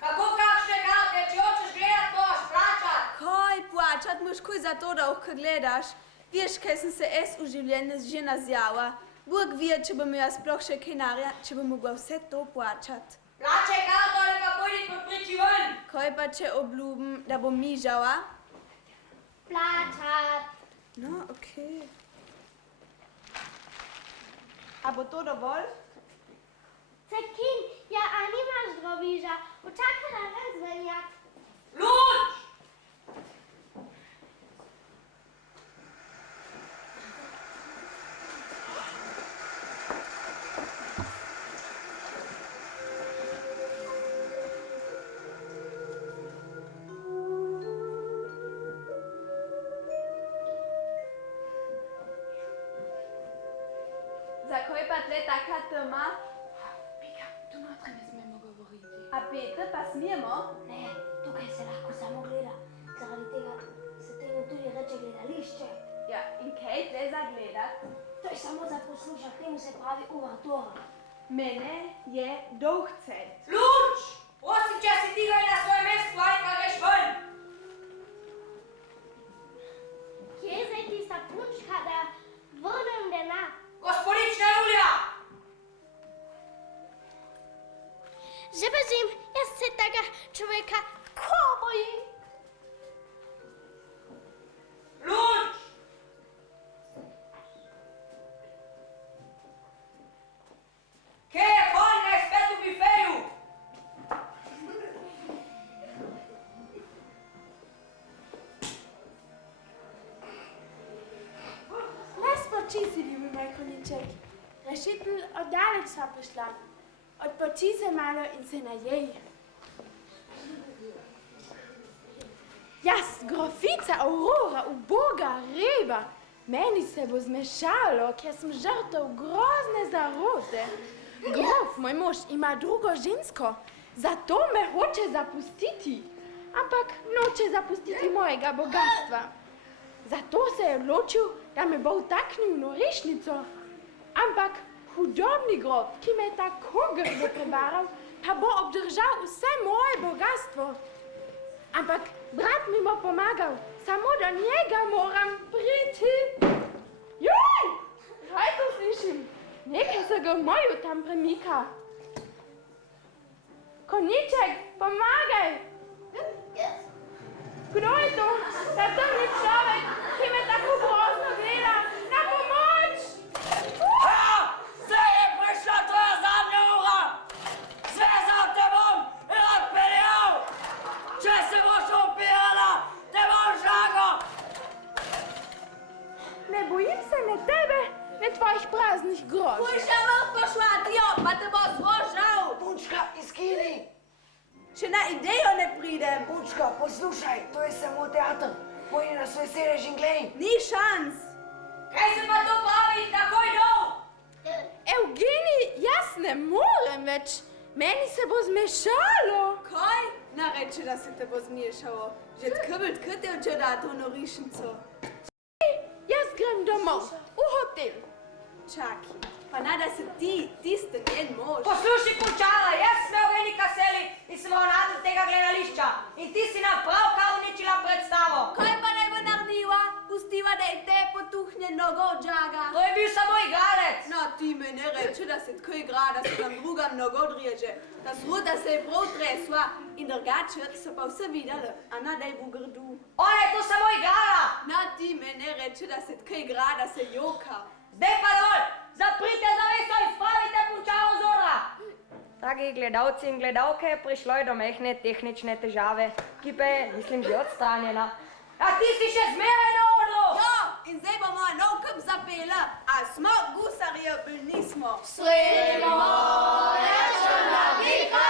Kako kakšne karte, če hočeš gledat, moraš plačat. Kaj plačat moš kuj za to, da lahko gledaš? Veš, kaj sem se v življenju že nazjala. Bog vie, če bom jaz sploh še kenarja, če bom mogla vse to plačat. Plačaj karto ali pa pojdi pod priči ven. Kaj pa če obljubim, da bom mižala? Plačat. No, okej. A bo to dovolj? Cekin, ja, a nimaš drobiža. Počakaj na ven zvenjat. Luč! Zakaj pa tle taka tema? Pika, tu notri ne smemo govoriti. A Peter pa smijemo? Ne, tukaj se lahko samo gleda. Zaradi tega se temu tudi reče gledališče. Ja, in kaj tle za gledat? To je samo za poslušati, temu se pravi uvertura. Mene je dolgcet. Luč! Prosim, če si ti na svoje mesto ali pa greš ven. Kje je zdaj tista punčka, da vrnem denar? Gospodična Julija! Že bežim, jaz se tega človeka ko bojim. Luč! Kje je konj, naj spet v bifeju? Ne spoči si, ljubi moj koniček. Rešitelj, oddaleč sva prišla. Odpoči se malo in se najej. Jaz, grofica Aurora, uboga riba. Meni se bo zmešalo, ker sem žrtev grozne zarote. Grof, moj mož, ima drugo žensko, zato me hoče zapustiti. Ampak noče zapustiti mojega bogatstva. Zato se je odločil, da me bo vtaknil v norišnico. Ampak hudobni grof, ki me je tako grdo prevaral, pa bo obdržal vse moje bogatstvo. Ampak brat mi bo pomagal, samo do njega moram priti. Joj, kaj to slišim? Nekaj se ga moju tam premika. Koniček, pomagaj! Kdo je to? Ta temni človek, ki me tako grozno gleda? Na pomoč! Ne bojim se ne tebe, ne tvojih praznih grož. Puščamo pošvatijo, pa te bo zvožal. Punčka, izgini! Še na idejo ne pridem. Punčka, poslušaj, to je samo teater. Pojdi na svoj sedež in glej. Ni šans. Kaj se pa to pravi, takoj dol! Evgenij, jaz ne morem več. Meni se bo zmešalo. Kaj? Nareče, da se te bo zmiešalo. Že tkrbel tkritel, če da to norišnico. Jaz grem domov, v hotel. Čakaj, pa nada se ti, tiste njen mož. Poslušaj, punčara, jaz sem Evgenij Kaseli in sem ravnatelj tega gledališča. In ti si nam pravkar uničila predstavo. Kaj pa naj bo naredila? Pustiva, da je te potuhnje nogo džaga. To je bil samo igralec. No, ti me ne reče, da se tako igra, da se nam drugam nogo dreže. Ta sruta se je prav tresla in drugače so pa vse videli, a nadaj bo grdu. Ona je to samo igrala. No, ti me ne reče, da se tako igra, da se joka. Zdaj pa dol, zaprite zaveso in spravite punčaro z odra. Dragi gledalci in gledalke, prišlo je do mehne tehnične težave, ki pa je, mislim, že odstranjena. A ti si še zmeraj na odru! Jo, in zdaj bomo nov kup zapela, a smo gusarje, bil nismo. Sremo, rečena Bika,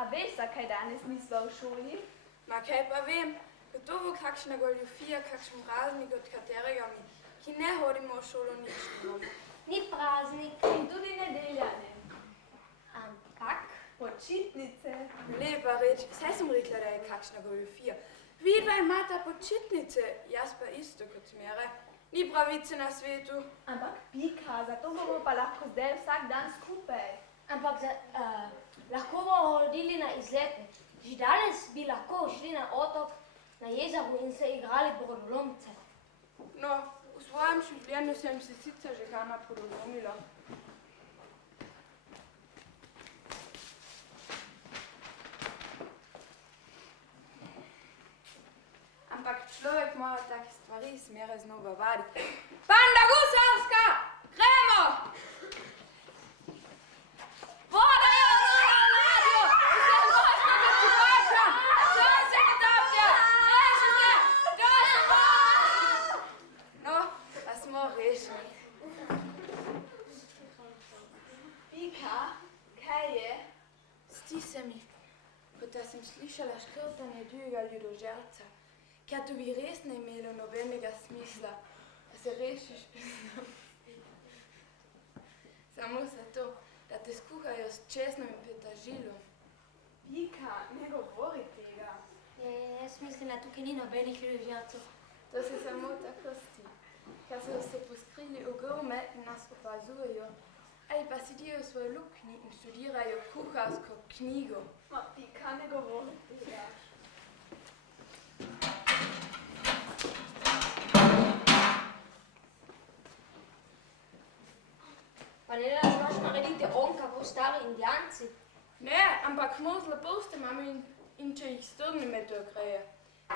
A veš, zakaj danes nisva v šoli? Ma kaj pa vem, gotovo kakšna goljufija, kakšen praznik, od katerega mi, ki ne hodimo v šolo, nič nimamo. Ni praznik. In tudi nedelja ne. Ampak Počitnice. Lepa reč, saj sem rekla, da je kakšna goljufija. Vidva imata počitnice, jaz pa isto kot zmeraj. Ni pravice na svetu. Ampak Pika, zato bomo pa lahko zdaj vsak dan skupaj. Ampak lahko bomo hodili na izlete. Že danes bi lahko šli na otok, na jezeru in se igrali brodolomce. No, v svojem življenju sem se sicer že kaj napodolomila. Ampak človek mora take stvari smere znova vaditi. Banda gusarska! Gremo! Voda je na ladjo! Vse možno da ti pača! Sam se potapja! Reši se! Da se voda! No, pa smo rešili. Pika, kaj je? Zdi se mi, kot da sem slišala škrtanje divjega ljudožerca. Ker to bi res ne imelo nobenega smisla, da se rešiš samo zato, da te skuhajo s česnom in peteršiljem. Pika, ne govori tega. Jaz mislim, da tukaj ni nobenih ljudožercev. To se samo tako sti, ker so se poskrili v grome in nas opazujejo, ali pa sedijo v svoji luknji in študirajo kuharsko knjigo. Ma Pika, ne govori tega. stari indijanci. Ne, ampak mrzle prste imamo in če jih strneme do kraja.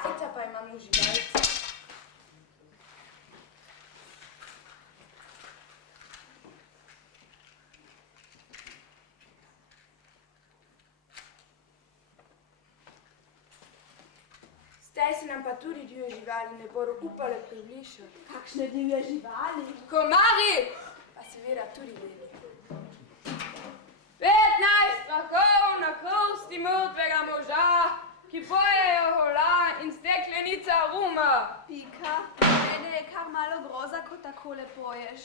Sicer pa imamo živalce. Zdaj se nam pa tudi divje živali ne bodo upale približati. Kakšne divje živali? Komari! Pa seveda tudi levi. 15 strahov na krsti mrtvega moža, ki pojejo hola in steklenica ruma. Pika, mene je kar malo groza, ko takole poješ.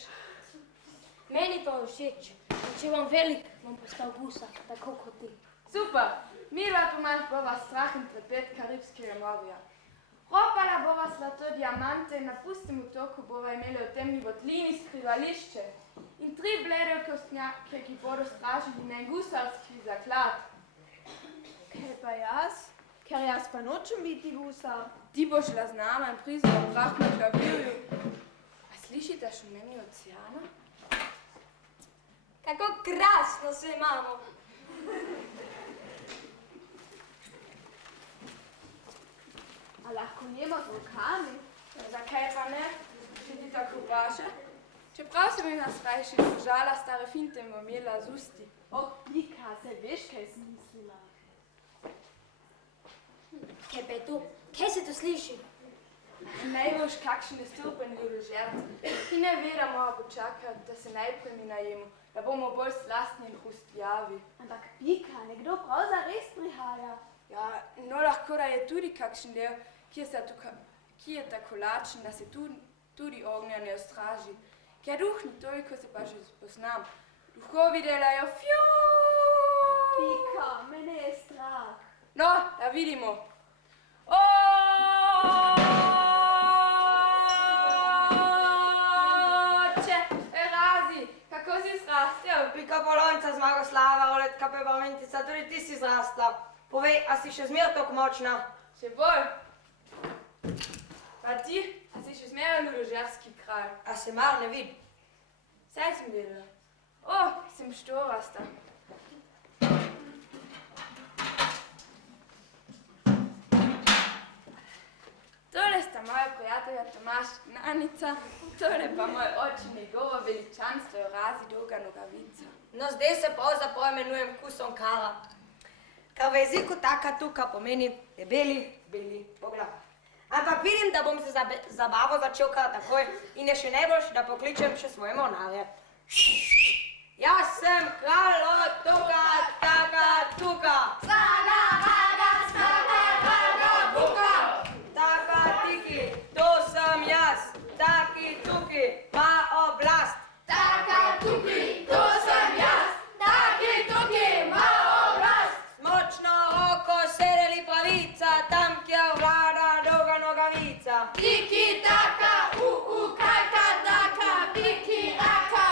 Meni pa všeč. In če bom velik, bom postal gusar, tako kot ti. Super, midva Tomaž bova strah in trepet Karibskega morja. Ropala bova zlato diamante in na pustem otoku bova imeli v temni votlini skrivališče in 3 blede kostnjake, ki bodo stražili njen gusarski zaklad. Kaj pa jaz? Ker jaz pa nočem biti gusar. Ti boš šla z nama in prizvala prah na klavirju. A slišite šumenje oceana? Kako krasno se imamo. A lahko jemo z rokami? Zakaj pa ne? Če ti tako paše? Čeprav sem jih nas rajši držala, stare finte bom imela z usti. Oh, Pika, se veš, kaj sem mislila. Kaj pa je to? Kaj se to sliši? Naj boš kakšen nestrupen ljudožert. Ti ne ve, da mora počakati, da se najprej mi najemo, da bomo bolj slastni in hustjavi. Ampak Pika, nekdo prav zares prihaja. Ja, no lahko da je tudi kakšen del, ki je tako lačen, da se tudi ognja ne ostraži. Ker duh ni toliko, se pa že spoznam. Duhovi delajo fju. Pika, mene je strah. No, da vidimo. Oče, Erazi, kako si zrastel? Pika Polonca, Zmagoslava, Oletka Peparmentica, tudi ti si zrasla. Povej, a si še zmer tako močna? Še bolj. Pa ti, a si še zmeraj ljudožerski kralj? A se mar ne vidi? Saj sem videla. O, sem štorasta. Tole sta moja prijatelja Tomaž in Anica, tole pa moj oče, njegovo veličanstvo Erazi Dolga Nogavica. No, zdaj se pravzaprav imenujem Kuson Kara. Kar v jeziku taka tuka pomeni debeli, beli poglav. Ampak vidim, da bom se zabavo začel kar takoj in je še najboljš, da pokličem še svoje monarje. Jaz sem kralj otoka, taka tuka. Saga, vaga, saga, vaga, buka. Taka tiki, to sem jaz, taki tuki, ma oblast. Taka tuki, to sem jaz, taki tuki, ma oblast. Močno roko sedeli pravica, tam kjer vlada Dolga Nogavica. Tiki, taka, kajka, daka, piki, raka,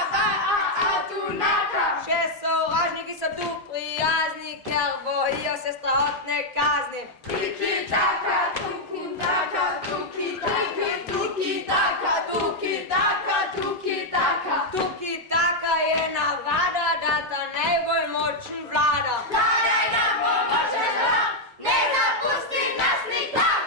tunaka. Še sovražniki so tu prijazni, ker bojijo se strahotne kazni. Tiki, taka, tuki, taka, tuki, taka, tuki, taka, tuki, taka, tuki, taka. Tuki taka je navada, da ta najbolj močen vlada. Vladaj nam pomoče zla, ne zapusti nas nikdar.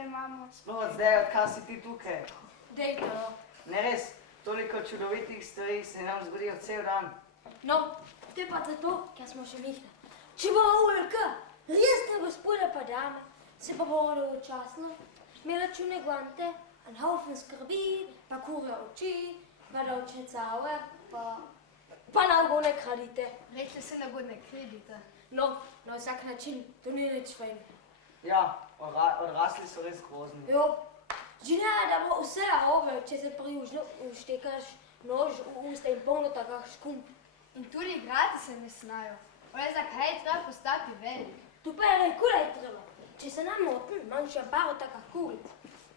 zdaj, mamo? Sploh od zdaj, odkar si ti tukaj. Dejte, no. Ne res, toliko čudovitih stvari se nam zgodijo cel dan. No, te pa zato, ker smo še mihne. Če bo ulka, resne gospode pa dame, se pa bodo včasno, imela čune guante, en haufen skrbi, pa kure oči, pa da oče cave, pa na ogone kradite. Rekli se ne bo ne kredite. No, na vsak način, to ni nič fajn. Ja, odrasli so res grozni. Jo, žena, da bo vse narobe, če se prijužno uštekaš nož v usta in polno takah škump. In tudi igrati se ne znajo. Ale zakaj je treba postati velik? Tu pa je rekel, da je treba. Če se nam motim, imam še paro takah kuglic.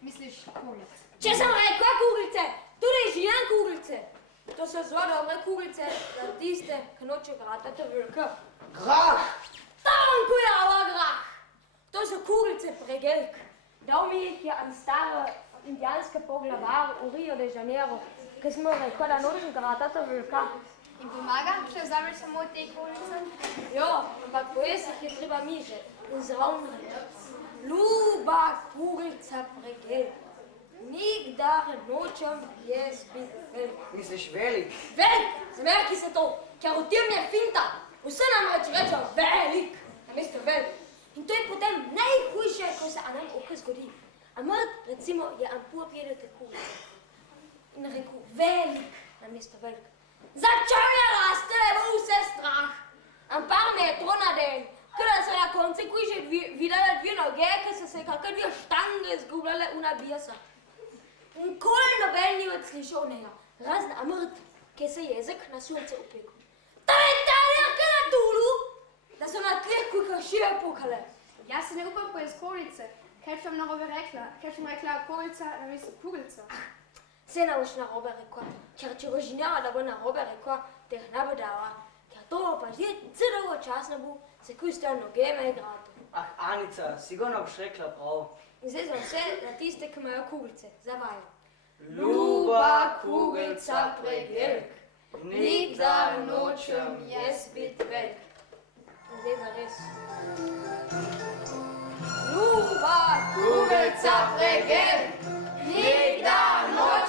Misliš kuglic? Če sem rekla kuglice, tudi žijan kuglice. To so zelo dobre kuglice za tiste, ki noče gratati velika. Grah! Tam kujava grah! To so kuglice pregelk. Dal mi jih je en staro indijanske poglavar v Rio de Janeiro, ki smo rekli, da noče gratati velika. In pomaga, če vzameš samo te kuglice? Jo, ampak pojesti jih je treba miže in zraven reči. Ljuba kuglica pregelk. Nikdar nočem jaz biti velik. Misliš velik? Velik! Zamerki se to, ker v tem je finta. Vse nam rečejo velik, namesto velik. In to je potem najhujše, ko se nam okaj zgodi. Amrt, recimo, je ampur pjedete kuglice. In rekel velik, namesto velik. Začel je raste, da bo vse strah. Am par metro na den. Kada so na konci kuže videli dve noge, ki so se kakor dve štange zgubljale v nabijasa. Nikoli noben ni več slišal njega, razen Amrt, ki se jezik na sunce upekel. Ta je taljarka na Tulu, da so na tleh kuka šive pokale. Jaz se ne upam pojesti kuglice. Kaj sem narobe rekla? Kaj sem rekla kuglica namesto kuglica? Se ne boš narobe rekla, ker če boš žinjala, da bo narobe rekla, te jih ne bo dala. Ker to pa že celogo čas ne bo, se kuj s tem nogeme igrati. Ah, Anica, sigurno boš rekla prav. In zdaj za vse na tiste, ki imajo kuglice, zavajo. Ljuba kuglica pregelk, Nikdar nočem jaz biti velik. In zdaj za res. Ljuba kuglica pregelk, nikdar nočem